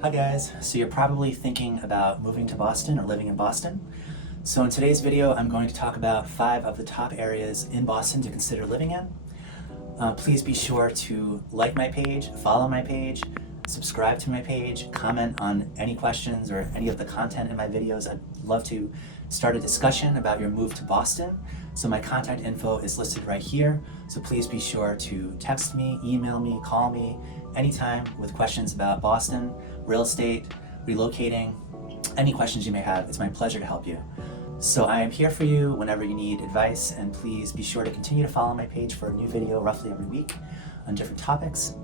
Hi guys, so you're probably thinking about moving to Boston or living in Boston. So in today's video, I'm going to talk about 5 of the top areas in Boston to consider living in. Please be sure to like my page, follow my page, subscribe to my page, comment on any questions or any of the content in my videos. I'd love to start a discussion about your move to Boston. So my contact info is listed right here. So please be sure to text me, email me, call me anytime with questions about Boston, real estate, relocating, any questions you may have. It's my pleasure to help you. So I am here for you whenever you need advice, and please be sure to continue to follow my page for a new video roughly every week on different topics.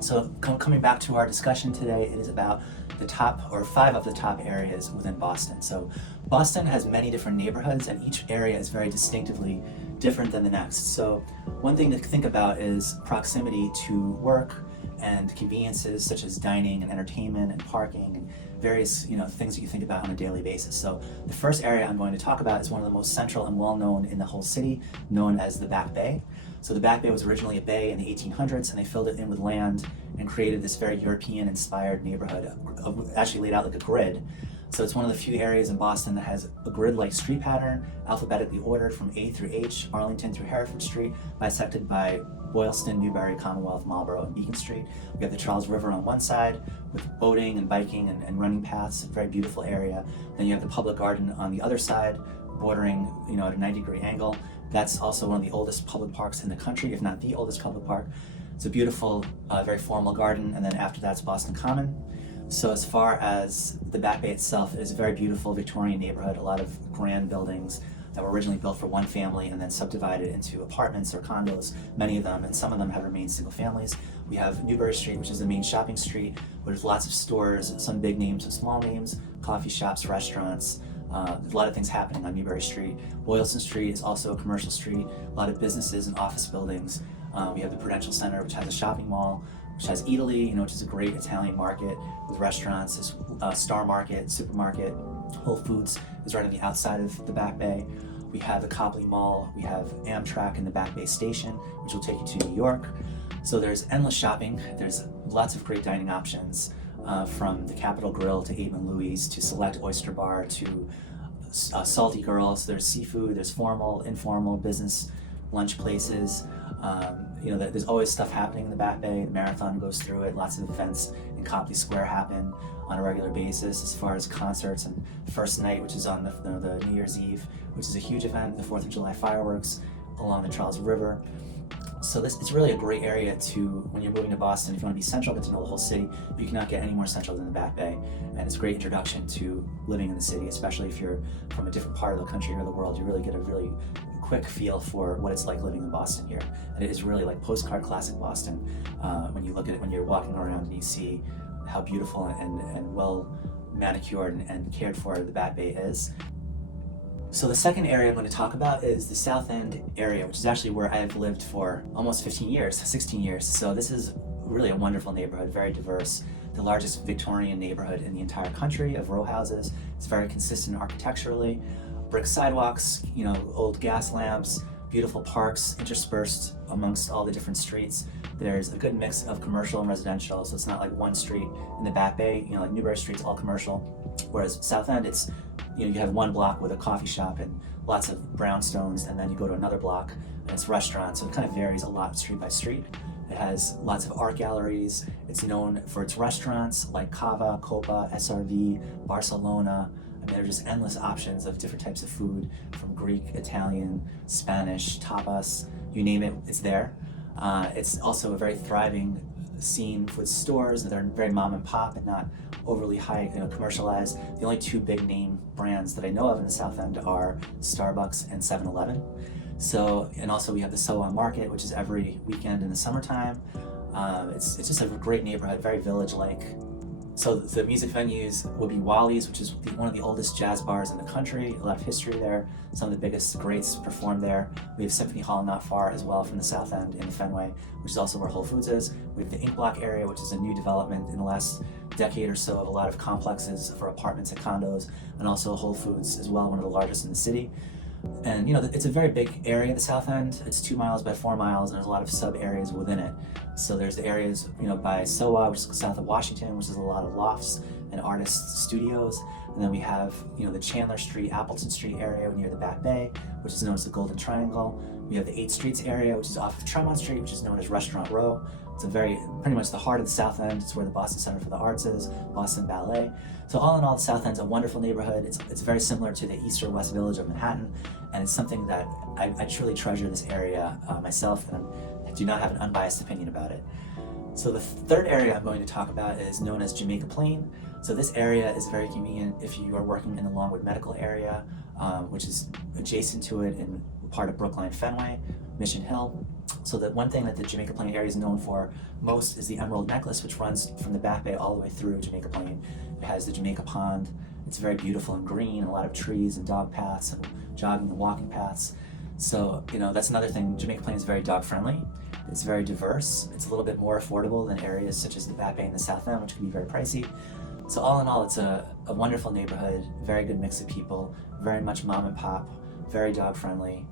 So coming back to our discussion today, it is about the top or 5 of the top areas within Boston. So Boston has many different neighborhoods, and each area is very distinctively different than the next. So one thing to think about is proximity to work and conveniences such as dining and entertainment and parking and various things that you think about on a daily basis. So the first area I'm going to talk about is one of the most central and well known in the whole city, known as the Back Bay. So the Back Bay was originally a bay in the 1800s, and they filled it in with land and created this very European-inspired neighborhood, actually laid out like a grid. So it's one of the few areas in Boston that has a grid-like street pattern, alphabetically ordered from A through H, Arlington through Hereford Street, bisected by Boylston, Newbury, Commonwealth, Marlborough, and Beacon Street. We have the Charles River on one side with boating and biking and running paths, a very beautiful area. Then you have the public garden on the other side, bordering at a 90-degree angle. That's also one of the oldest public parks in the country, if not the oldest public park. It's a beautiful, very formal garden, and then after that's Boston Common. So as far as the Back Bay itself, it is a very beautiful Victorian neighborhood, a lot of grand buildings that were originally built for one family and then subdivided into apartments or condos, many of them, and some of them have remained single families. We have Newbury Street, which is the main shopping street, where there's lots of stores, some big names, some small names, coffee shops, restaurants. There's a lot of things happening on Newbury Street. Boylston Street is also a commercial street, a lot of businesses and office buildings. We have the Prudential Center, which has a shopping mall, which has Italy, which is a great Italian market with restaurants. There's Star Market, Supermarket, Whole Foods is right on the outside of the Back Bay. We have the Copley Mall, we have Amtrak in the Back Bay Station, which will take you to New York. So there's endless shopping. There's lots of great dining options, from the Capitol Grill to Abe and Louie's to Select Oyster Bar to Salty Girls. There's seafood, there's formal, informal, business lunch places. There's always stuff happening in the Back Bay. The marathon goes through it. Lots of events in Copley Square happen on a regular basis, as far as concerts and First Night, which is on the New Year's Eve, which is a huge event, the 4th of July fireworks along the Charles River. So it's really a great area when you're moving to Boston, if you want to be central, get to know the whole city. You cannot get any more central than the Back Bay, and it's a great introduction to living in the city, especially if you're from a different part of the country or the world. You really get a really quick feel for what it's like living in Boston here. And it is really like postcard classic Boston when you look at it, when you're walking around and you see how beautiful and well manicured and cared for the Back Bay is. So the second area I'm going to talk about is the South End area, which is actually where I've lived for almost 15 years, 16 years. So this is really a wonderful neighborhood, very diverse, the largest Victorian neighborhood in the entire country of row houses. It's very consistent architecturally, brick sidewalks, old gas lamps, beautiful parks interspersed amongst all the different streets. There's a good mix of commercial and residential, so it's not like one street in the Back Bay, like Newbury Street's all commercial, whereas South End, it's you have one block with a coffee shop and lots of brownstones, and then you go to another block and it's restaurants, so it kind of varies a lot street by street. It has lots of art galleries. It's known for its restaurants like Cava, Copa, SRV, Barcelona. There are just endless options of different types of food, from Greek, Italian, Spanish, tapas, you name it, it's there. It's also a very thriving scene with stores that are very mom and pop and not overly high, commercialized. The only 2 big name brands that I know of in the South End are Starbucks and 7-Eleven. So, and also we have the Soho Market, which is every weekend in the summertime. It's just a great neighborhood, very village-like. So the music venues would be Wally's, which is one of the oldest jazz bars in the country, a lot of history there. Some of the biggest greats perform there. We have Symphony Hall not far as well from the South End in the Fenway, which is also where Whole Foods is. We have the Ink Block area, which is a new development in the last decade or so of a lot of complexes for apartments and condos, and also Whole Foods as well, one of the largest in the city. And you know, it's a very big area, the South End. It's 2 miles by 4 miles, and there's a lot of sub areas within it. So there's the areas, you know, by SoWa, which is south of Washington, which is a lot of lofts and artists' studios. And then we have, you know, the Chandler Street, Appleton Street area near the Back Bay, which is known as the Golden Triangle. We have the 8th Streets area, which is off of Tremont Street, which is known as Restaurant Row. It's pretty much the heart of the South End. It's where the Boston Center for the Arts is, Boston Ballet. So all in all, the South End's a wonderful neighborhood. It's very similar to the East or West Village of Manhattan, and it's something that I truly treasure this area myself, and I do not have an unbiased opinion about it. So the third area I'm going to talk about is known as Jamaica Plain. So this area is very convenient if you are working in the Longwood Medical area, which is adjacent to it in part of Brookline Fenway, Mission Hill. So the one thing that the Jamaica Plain area is known for most is the Emerald Necklace, which runs from the Back Bay all the way through Jamaica Plain. It has the Jamaica Pond. It's very beautiful and green, a lot of trees and dog paths and jogging and walking paths. So, you know, that's another thing. Jamaica Plain is very dog friendly. It's very diverse. It's a little bit more affordable than areas such as the Back Bay and the South End, which can be very pricey. So all in all, it's a wonderful neighborhood, very good mix of people, very much mom and pop, very dog friendly.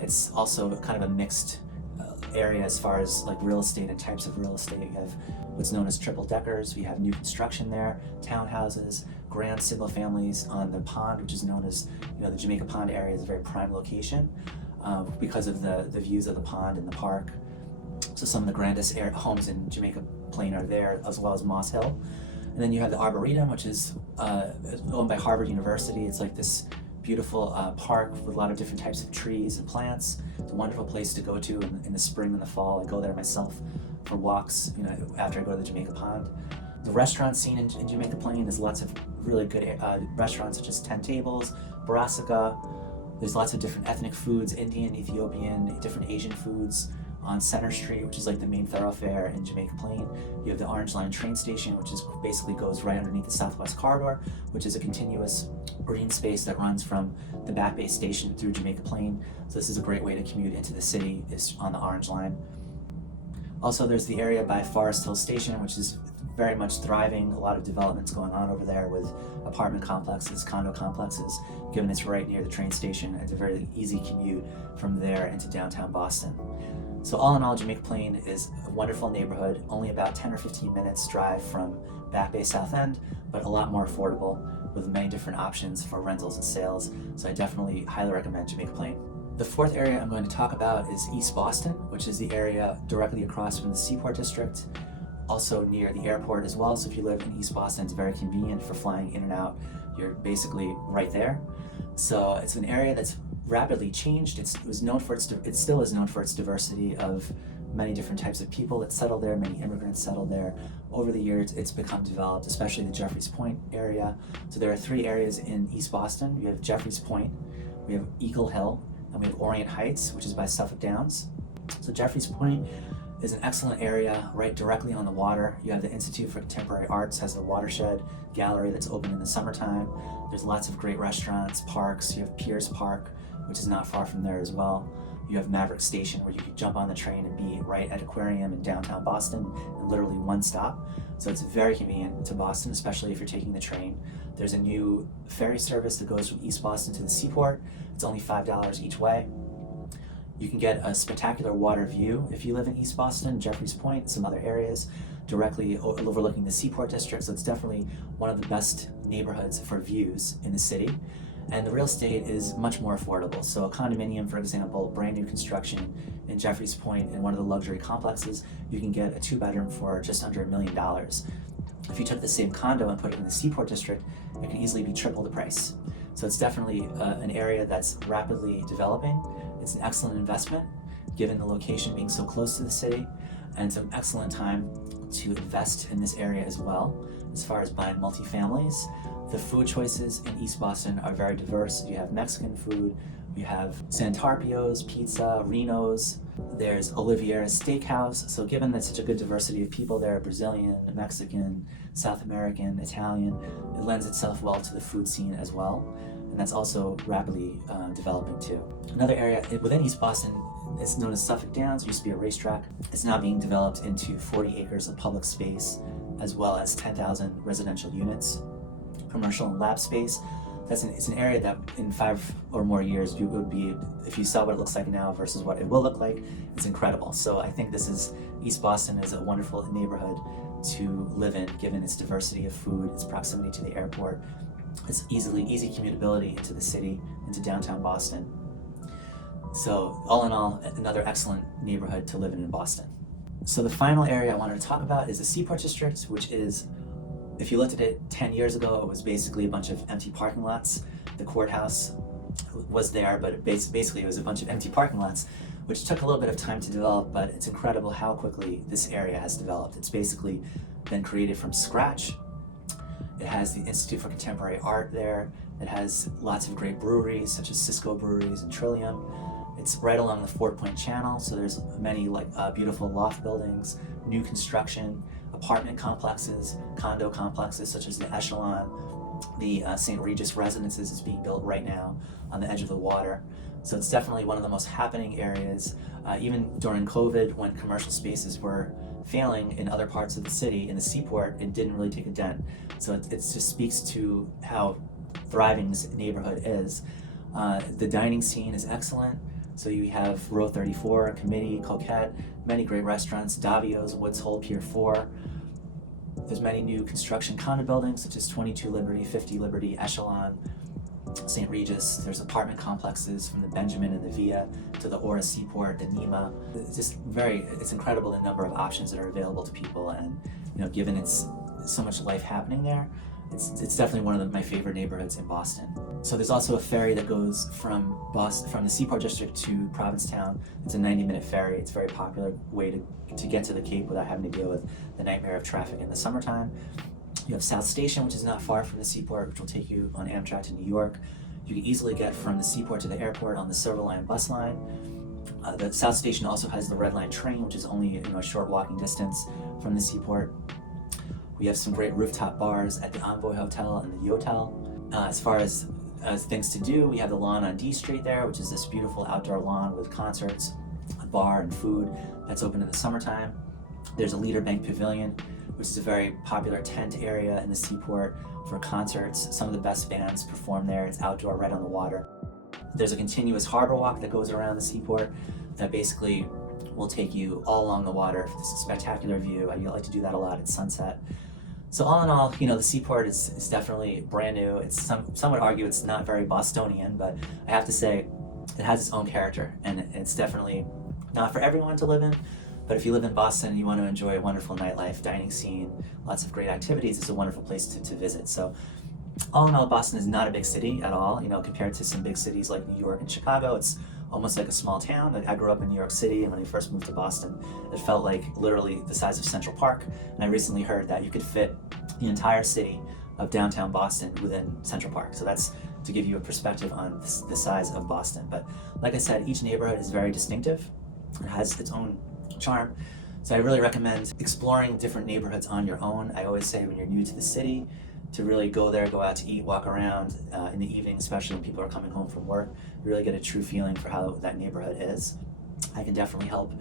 It's also kind of a mixed area as far as like real estate and types of real estate. You have what's known as triple deckers. We have new construction there, townhouses, grand single families on the pond, which is known as, you know, the Jamaica Pond area is a very prime location because of the views of the pond and the park. So some of the grandest homes in Jamaica Plain are there, as well as Moss Hill. And then you have the Arboretum, which is owned by Harvard University. It's like this beautiful park with a lot of different types of trees and plants. It's a wonderful place to go to in the spring and the fall. I go there myself for walks, you know, after I go to the Jamaica Pond. The restaurant scene in Jamaica Plain, there's lots of really good restaurants such as 10 Tables, Brassica. There's lots of different ethnic foods, Indian, Ethiopian, different Asian foods on Center Street, which is like the main thoroughfare in Jamaica Plain. You have the Orange Line train station, which is basically goes right underneath the Southwest Corridor, which is a continuous green space that runs from the Back Bay station through Jamaica Plain. So this is a great way to commute into the city, is on the Orange Line. Also, there's the area by Forest Hill Station, which is very much thriving. A lot of developments going on over there with apartment complexes, condo complexes, given it's right near the train station. It's a very easy commute from there into downtown Boston. So all in all, Jamaica Plain is a wonderful neighborhood, only about 10 or 15 minutes drive from Back Bay South End, but a lot more affordable with many different options for rentals and sales. So I definitely highly recommend Jamaica Plain. The fourth area I'm going to talk about is East Boston, which is the area directly across from the Seaport District, also near the airport as well. So if you live in East Boston, it's very convenient for flying in and out. You're basically right there. So it's an area that's rapidly changed. It still is known for its diversity of many different types of people that settle there, many immigrants settled there. Over the years, it's become developed, especially the Jeffreys Point area. So there are 3 areas in East Boston. We have Jeffreys Point, we have Eagle Hill, and we have Orient Heights, which is by Suffolk Downs. So Jeffreys Point is an excellent area right directly on the water. You have the Institute for Contemporary Arts, has the Watershed Gallery that's open in the summertime. There's lots of great restaurants, parks. You have Piers Park, which is not far from there as well. You have Maverick Station, where you can jump on the train and be right at Aquarium in downtown Boston in literally one stop. So it's very convenient to Boston, especially if you're taking the train. There's a new ferry service that goes from East Boston to the Seaport. It's only $5 each way. You can get a spectacular water view if you live in East Boston, Jeffreys Point, some other areas, directly overlooking the Seaport District. So it's definitely one of the best neighborhoods for views in the city. And the real estate is much more affordable. So a condominium, for example, brand new construction in Jeffreys Point in one of the luxury complexes, you can get a 2-bedroom for just under $1 million. If you took the same condo and put it in the Seaport District, it can easily be triple the price. So it's definitely an area that's rapidly developing. It's an excellent investment, given the location being so close to the city, and it's an excellent time to invest in this area as well. As far as buying multifamilies, the food choices in East Boston are very diverse. You have Mexican food, you have Santarpio's, pizza, Reno's, there's Oliviera's Steakhouse. So given that such a good diversity of people there, Brazilian, Mexican, South American, Italian, it lends itself well to the food scene as well. And that's also rapidly developing too. Another area within East Boston is known as Suffolk Downs. It used to be a racetrack. It's now being developed into 40 acres of public space, as well as 10,000 residential units, commercial and lab space. It's an area that in 5 or more years you would be, if you saw what it looks like now versus what it will look like, it's incredible. So I think East Boston is a wonderful neighborhood to live in, given its diversity of food, its proximity to the airport, its easy commutability into the city, into downtown Boston. So all in all, another excellent neighborhood to live in Boston. So the final area I wanted to talk about is the Seaport District, which is, if you looked at it 10 years ago, it was basically a bunch of empty parking lots. The courthouse was there, but basically it was a bunch of empty parking lots, which took a little bit of time to develop, but it's incredible how quickly this area has developed. It's basically been created from scratch. It has the Institute for Contemporary Art there. It has lots of great breweries, such as Cisco Breweries and Trillium. It's right along the 4-Point Channel, so there's many beautiful loft buildings, new construction, apartment complexes, condo complexes such as the Echelon. The St. Regis Residences is being built right now on the edge of the water. So it's definitely one of the most happening areas. Even during COVID, when commercial spaces were failing in other parts of the city, in the Seaport, it didn't really take a dent. So it just speaks to how thriving this neighborhood is. The dining scene is excellent. So you have Row 34, Committee, Coquette, many great restaurants, Davio's, Woods Hole, Pier 4. There's many new construction condo buildings such as 22 Liberty, 50 Liberty, Echelon, St. Regis. There's apartment complexes from the Benjamin and the Via to the Aura Seaport, the Nema. It's incredible the number of options that are available to people, and given it's so much life happening there, it's definitely one of my favorite neighborhoods in Boston. So there's also a ferry that goes from the Seaport District to Provincetown. It's a 90-minute ferry. It's a very popular way to get to the Cape without having to deal with the nightmare of traffic in the summertime. You have South Station, which is not far from the Seaport, which will take you on Amtrak to New York. You can easily get from the Seaport to the airport on the Silver Line bus line. The South Station also has the Red Line train, which is only a short walking distance from the Seaport. We have some great rooftop bars at the Envoy Hotel and the Yotel. As far as things to do, we have the lawn on D Street there, which is this beautiful outdoor lawn with concerts, a bar, and food that's open in the summertime. There's a Leader Bank Pavilion, which is a very popular tent area in the Seaport for concerts. Some of the best bands perform there. It's outdoor, right on the water. There's a continuous harbor walk that goes around the Seaport that basically will take you all along the water. It's a spectacular view. I like to do that a lot at sunset. So all in all, the Seaport is definitely brand new. Some would argue it's not very Bostonian, but I have to say it has its own character, and it's definitely not for everyone to live in. But if you live in Boston and you want to enjoy a wonderful nightlife, dining scene, lots of great activities, it's a wonderful place to visit. So all in all, Boston is not a big city at all. Compared to some big cities like New York and Chicago, it's almost like a small town. I grew up in New York City, and when I first moved to Boston, it felt like literally the size of Central Park. And I recently heard that you could fit the entire city of downtown Boston within Central Park. So that's to give you a perspective on the size of Boston. But like I said, each neighborhood is very distinctive. It has its own charm. So I really recommend exploring different neighborhoods on your own. I always say when you're new to the city, to really go there, go out to eat, walk around in the evening, especially when people are coming home from work, you really get a true feeling for how that neighborhood is. I can definitely help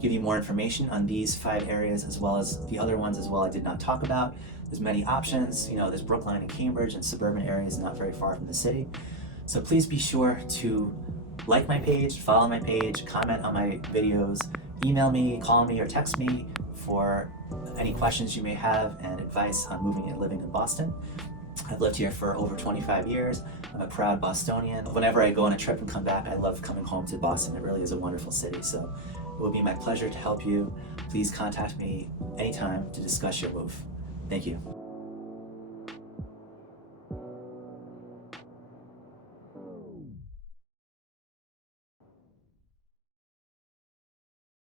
give you more information on these 5 areas as well as the other ones as well I did not talk about. There's many options. There's Brookline and Cambridge and suburban areas not very far from the city. So please be sure to like my page, follow my page, comment on my videos, email me, call me, or text me for any questions you may have and advice on moving and living in Boston. I've lived here for over 25 years. I'm a proud Bostonian. Whenever I go on a trip and come back, I love coming home to Boston. It really is a wonderful city. So it will be my pleasure to help you. Please contact me anytime to discuss your move. Thank you.